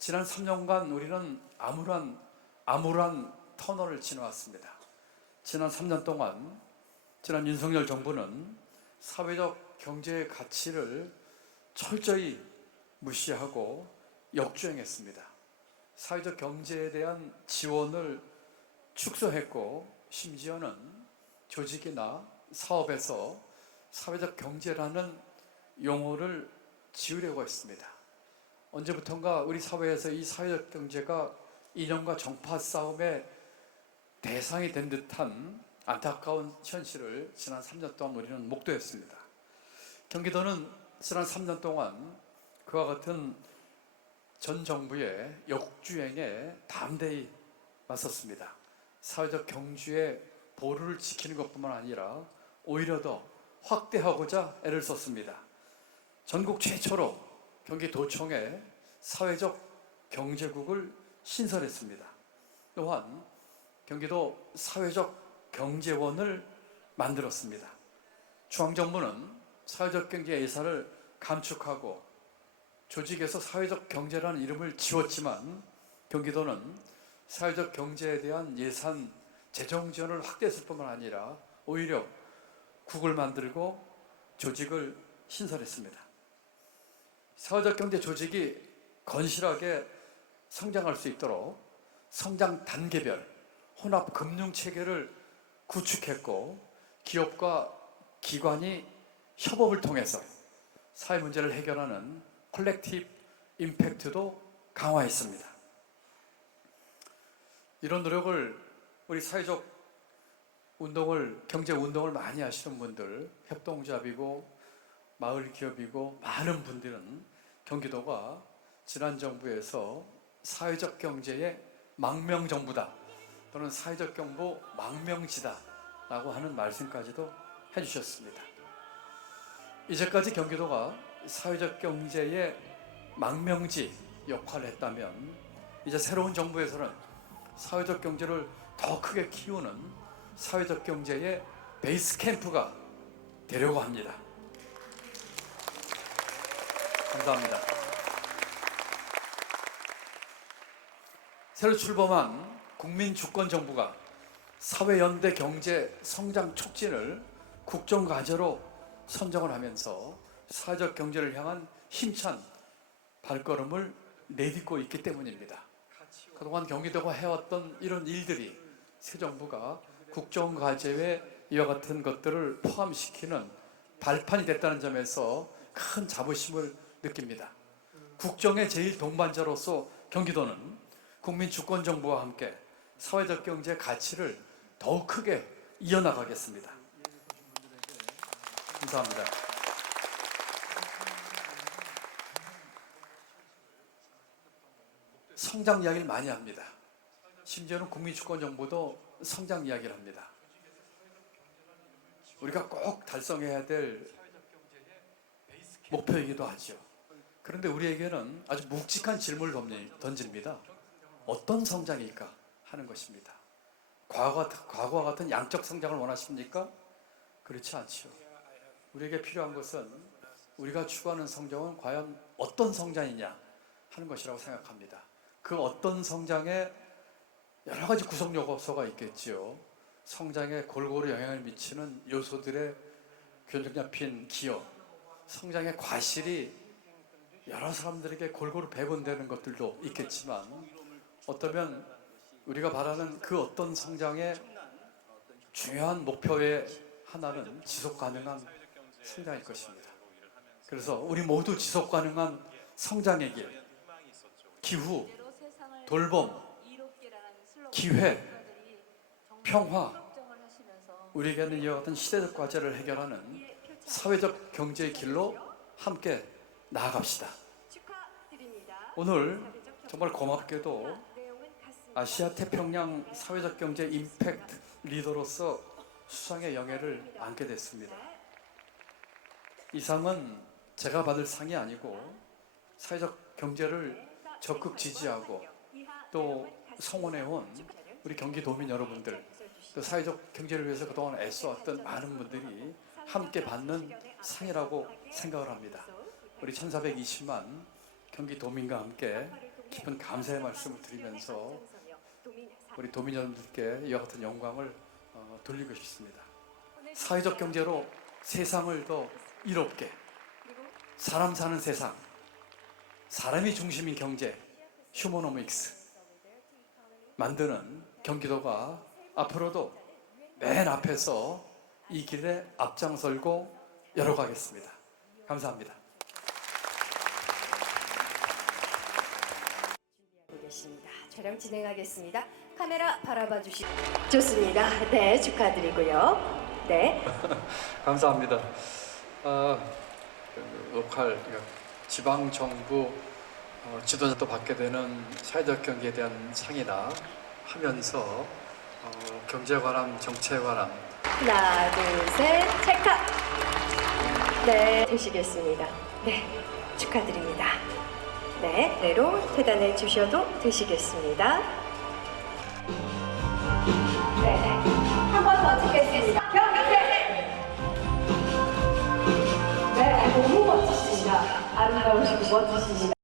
지난 3년간 우리는 암울한 터널을 지나왔습니다. 지난 3년 동안 지난 윤석열 정부는 사회적 경제의 가치를 철저히 무시하고 역주행했습니다. 사회적 경제에 대한 지원을 축소했고, 심지어는 조직이나 사업에서 사회적 경제라는 용어를 지우려고 했습니다. 언제부턴가 우리 사회에서 이 사회적 경제가 이념과 정파 싸움의 대상이 된 듯한 안타까운 현실을 지난 3년 동안 우리는 목도했습니다. 경기도는 지난 3년 동안 그와 같은 전 정부의 역주행에 담대히 맞섰습니다. 사회적 경주의 보루를 지키는 것뿐만 아니라 오히려 더 확대하고자 애를 썼습니다. 전국 최초로 경기도청에 사회적 경제국을 신설했습니다. 또한 경기도 사회적 경제원을 만들었습니다. 중앙정부는 사회적 경제 예산을 감축하고 조직에서 사회적 경제라는 이름을 지웠지만, 경기도는 사회적 경제에 대한 예산 재정 지원을 확대했을 뿐만 아니라 오히려 국을 만들고 조직을 신설했습니다. 사회적 경제 조직이 건실하게 성장할 수 있도록 성장 단계별 혼합 금융 체계를 구축했고, 기업과 기관이 협업을 통해서 사회 문제를 해결하는 콜렉티브 임팩트도 강화했습니다. 이런 노력을 우리 사회적 운동을, 경제 운동을 많이 하시는 분들, 협동조합이고 마을 기업이고 많은 분들은 경기도가 지난 정부에서 사회적 경제의 망명정부다, 또는 사회적 경부 망명지다 라고 하는 말씀까지도 해주셨습니다. 이제까지 경기도가 사회적 경제의 망명지 역할을 했다면, 이제 새로운 정부에서는 사회적 경제를 더 크게 키우는 사회적 경제의 베이스 캠프가 되려고 합니다. 감사합니다. 새로 출범한 국민주권정부가 사회연대 경제 성장 촉진을 국정과제로 선정을 하면서 사회적 경제를 향한 힘찬 발걸음을 내딛고 있기 때문입니다. 그동안 경기도가 해왔던 이런 일들이 새 정부가 국정과제에 이와 같은 것들을 포함시키는 발판이 됐다는 점에서 큰 자부심을 느낍니다. 국정의 제일 동반자로서 경기도는 국민주권정부와 함께 사회적 경제 가치를 더욱 크게 이어나가겠습니다. 감사합니다. 성장 이야기를 많이 합니다. 심지어는 국민주권정부도 성장 이야기를 합니다. 우리가 꼭 달성해야 될 목표이기도 하죠. 그런데 우리에게는 아주 묵직한 질문을 던집니다. 어떤 성장일까 하는 것입니다. 과거와 같은 양적 성장을 원하십니까? 그렇지 않죠. 우리에게 필요한 것은 우리가 추구하는 성장은 과연 어떤 성장이냐 하는 것이라고 생각합니다. 그 어떤 성장에 여러 가지 구성 요소가 있겠지요. 성장에 골고루 영향을 미치는 요소들의 균형 잡힌 기여, 성장의 과실이 여러 사람들에게 골고루 배분되는 것들도 있겠지만, 어쩌면 우리가 바라는 그 어떤 성장의 중요한 목표의 하나는 지속 가능한 성장일 것입니다. 그래서 우리 모두 지속 가능한 성장의 길, 기후, 돌봄, 기회, 평화, 우리에게는 이와 같은 시대적 과제를 해결하는 사회적 경제의 길로 함께 나아갑시다. 오늘 정말 고맙게도 아시아 태평양 사회적 경제 임팩트 리더로서 수상의 영예를 안게 됐습니다. 이 상은 제가 받을 상이 아니고 사회적 경제를 적극 지지하고 또 성원해온 우리 경기도민 여러분들, 또 사회적 경제를 위해서 그동안 애써왔던 많은 분들이 함께 받는 상이라고 생각을 합니다. 우리 1420만 경기도민과 함께 깊은 감사의 말씀을 드리면서 우리 도민 여러분들께 이와 같은 영광을 돌리고 싶습니다. 사회적 경제로 세상을 더 이롭게, 사람 사는 세상, 사람이 중심인 경제, 휴머노믹스 만드는 경기도가 앞으로도 맨 앞에서 이 길에 앞장설고 열어가겠습니다. 감사합니다. 계십니다. 촬영 진행하겠습니다. 카메라 바라봐 주시. 좋습니다. 네, 축하드리고요. 네. 감사합니다. 로컬 지방 정부 지도자도 받게 되는 사회적 경제에 대한 상이나 하면서 경제에 관한 정책에 관한 하나, 둘, 셋, 찰칵. 네, 되시겠습니다. 네, 축하드립니다. 네, 내로 퇴단해 주셔도 되시겠습니다. 네, 한 번 더 찍겠습니다. 경태. 네, 너무 멋지십니다. 아름다우시고 멋지십니다.